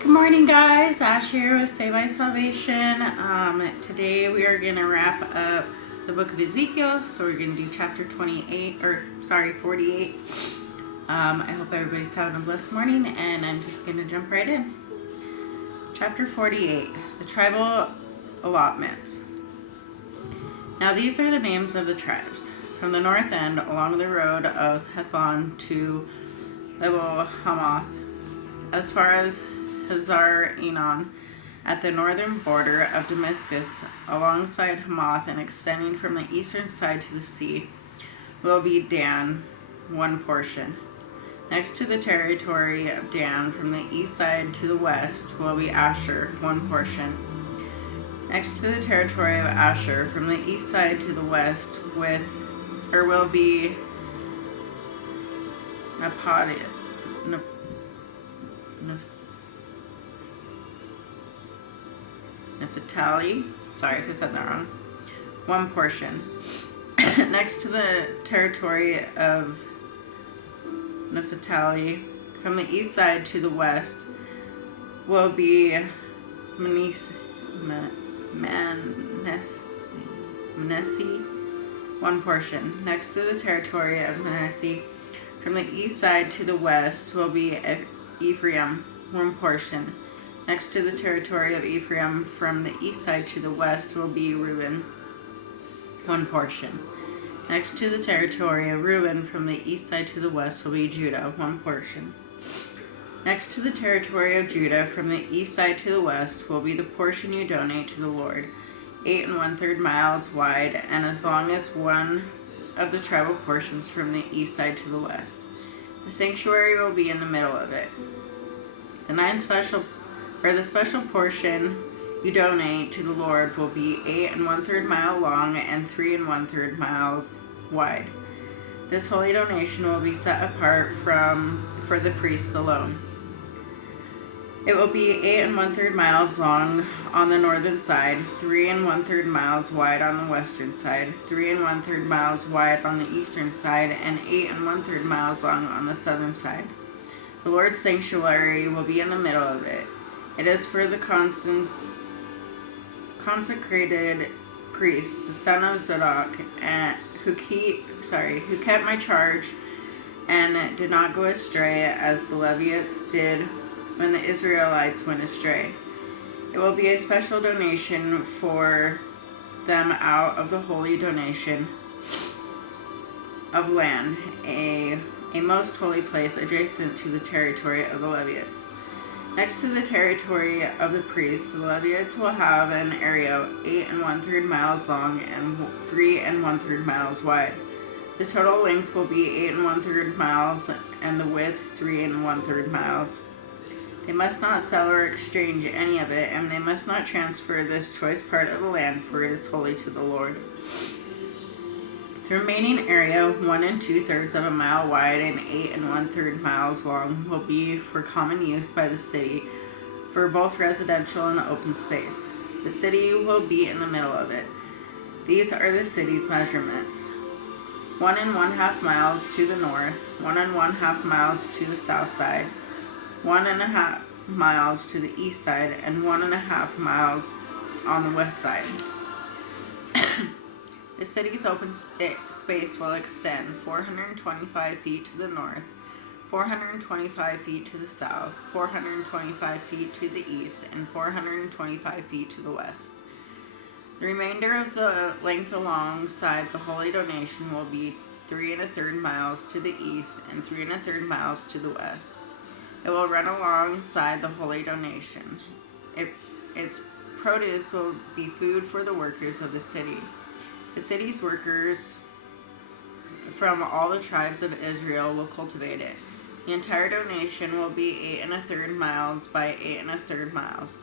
Good morning, guys. Ash here with Save by Salvation. Today we are going to wrap up the book of Ezekiel. So we're going to do chapter 48. I hope everybody's having a blessed morning, and I'm just going to jump right in. Chapter 48, the tribal allotments. Now these are the names of the tribes. From the north end along the road of Hethlon to Lebo Hamath, as far as Hazar Enon, at the northern border of Damascus, alongside Hamath and extending from the eastern side to the sea, will be Dan, one portion. Next to the territory of Dan, from the east side to the west, will be Asher, one portion. Next to the territory of Asher, from the east side to the west, will be Naphtali, sorry if I said that wrong, one portion. Next to the territory of Naphtali, from the east side to the west, will be Manasseh, one portion. Next to the territory of Manasseh, from the east side to the west, will be Ephraim, one portion. Next to the territory of Ephraim, from the east side to the west, will be Reuben, one portion. Next to the territory of Reuben, from the east side to the west, will be Judah, one portion. Next to the territory of Judah, from the east side to the west, will be the portion you donate to the Lord, 8 1/3 miles wide, and as long as one of the tribal portions from the east side to the west. The sanctuary will be in the middle of it. The special portion you donate to the Lord will be 8 1/3 mile long and 3 1/3 miles wide. This holy donation will be set apart for the priests alone. It will be 8 1/3 miles long on the northern side, 3 1/3 miles wide on the western side, 3 1/3 miles wide on the eastern side, and 8 1/3 miles long on the southern side. The Lord's sanctuary will be in the middle of it. It is for the consecrated priest, the son of Zadok, who kept my charge and did not go astray as the Levites did when the Israelites went astray. It will be a special donation for them out of the holy donation of land, a most holy place adjacent to the territory of the Levites. Next to the territory of the priests, the Levites will have an area 8 1/3 miles long and 3 1/3 miles wide. The total length will be 8 1/3 miles and the width 3 1/3 miles. They must not sell or exchange any of it, and they must not transfer this choice part of the land, for it is holy to the Lord. The remaining area, 1 2/3 of a mile wide and 8 1/3 miles long, will be for common use by the city for both residential and open space. The city will be in the middle of it. These are the city's measurements: 1 1/2 miles to the north, 1 1/2 miles to the south side, 1 1/2 miles to the east side, and 1 1/2 miles on the west side. The city's open space will extend 425 feet to the north, 425 feet to the south, 425 feet to the east, and 425 feet to the west. The remainder of the length alongside the holy donation will be 3 1/3 miles to the east and 3 1/3 miles to the west. It will run alongside the holy donation. Its produce will be food for the workers of the city. The city's workers from all the tribes of Israel will cultivate it. The entire donation will be 8 1/3 miles by 8 1/3 miles.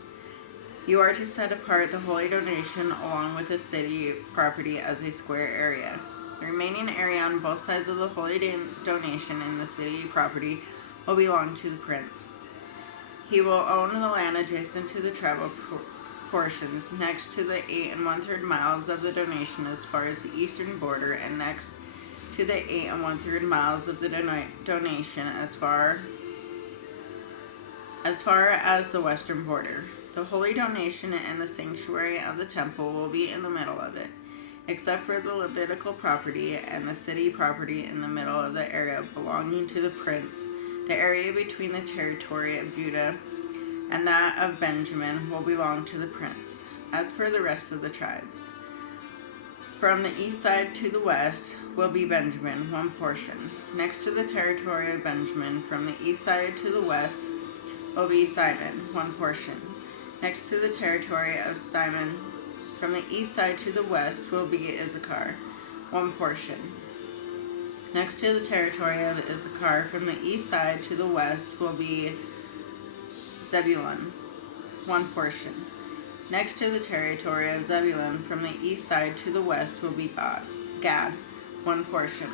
You are to set apart the holy donation along with the city property as a square area. The remaining area on both sides of the holy donation in the city property will belong to the prince. He will own the land adjacent to the tribal portions next to the 8 1/3 miles of the donation as far as the eastern border, and next to the 8 1/3 miles of the donation as far as far as the western border. The holy donation and the sanctuary of the temple will be in the middle of it, except for the Levitical property and the city property in the middle of the area belonging to the prince. The area between the territory of Judah and that of Benjamin will belong to the prince. As for the rest of the tribes, from the east side to the west will be Benjamin, one portion. Next to the territory of Benjamin, from the east side to the west, will be Simon, one portion. Next to the territory of Simon, from the east side to the west, will be Issachar, one portion. Next to the territory of Issachar, from the east side to the west, will be Zebulun, one portion. Next to the territory of Zebulun, from the east side to the west, will be Gad, one portion.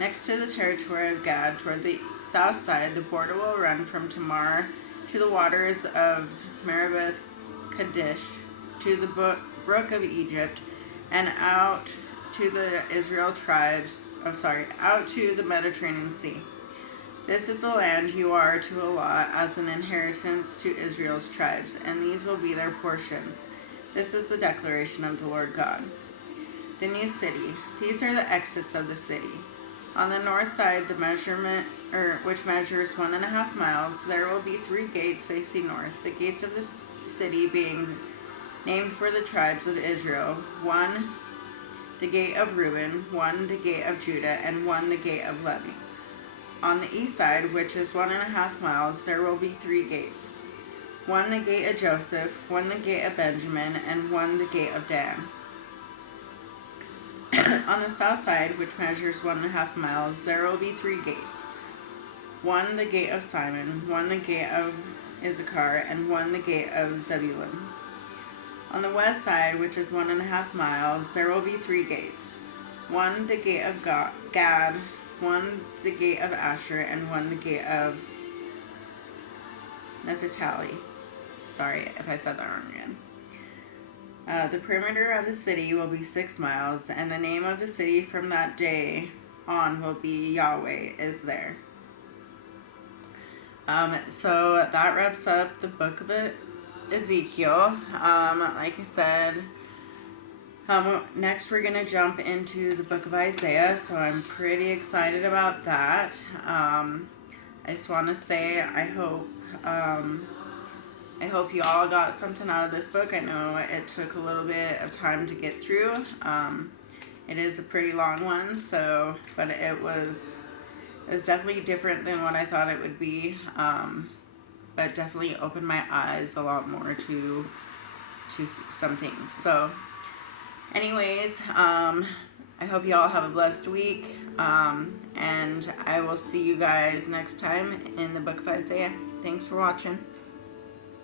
Next to the territory of Gad, toward the south side, the border will run from Tamar to the waters of Meribah Kadesh, to the brook of Egypt, and out to the out to the Mediterranean Sea. This is the land you are to allot as an inheritance to Israel's tribes, and these will be their portions. This is the declaration of the Lord God. The new city. These are the exits of the city. On the north side, which measures 1.5 miles, there will be 3 gates facing north. The gates of the city being named for the tribes of Israel: 1 the gate of Reuben, 1 the gate of Judah, and 1 the gate of Levi. On the east side, which is 1.5 miles, there will be 3 gates: 1 the gate of Joseph, 1 the gate of Benjamin, and 1 the gate of Dan. On the south side, which measures 1.5 miles, there will be 3 gates: 1 the gate of Simon, 1 the gate of Issachar, and 1 the gate of Zebulun. On the west side, which is 1.5 miles, there will be 3 gates: 1 the gate of Gad, 1 the gate of Asher, and 1 the gate of Naphtali. Sorry if I said that wrong again. The perimeter of the city will be 6 miles, and the name of the city from that day on will be Yahweh is there. So that wraps up the book of Ezekiel. Like I said, next we're going to jump into the book of Isaiah, so I'm pretty excited about that. I just want to say I hope you all got something out of this book. I know it took a little bit of time to get through. It is a pretty long one, but it was definitely different than what I thought it would be. But definitely opened my eyes a lot more to some things. So anyways, I hope you all have a blessed week, and I will see you guys next time in the book of Isaiah. Thanks for watching.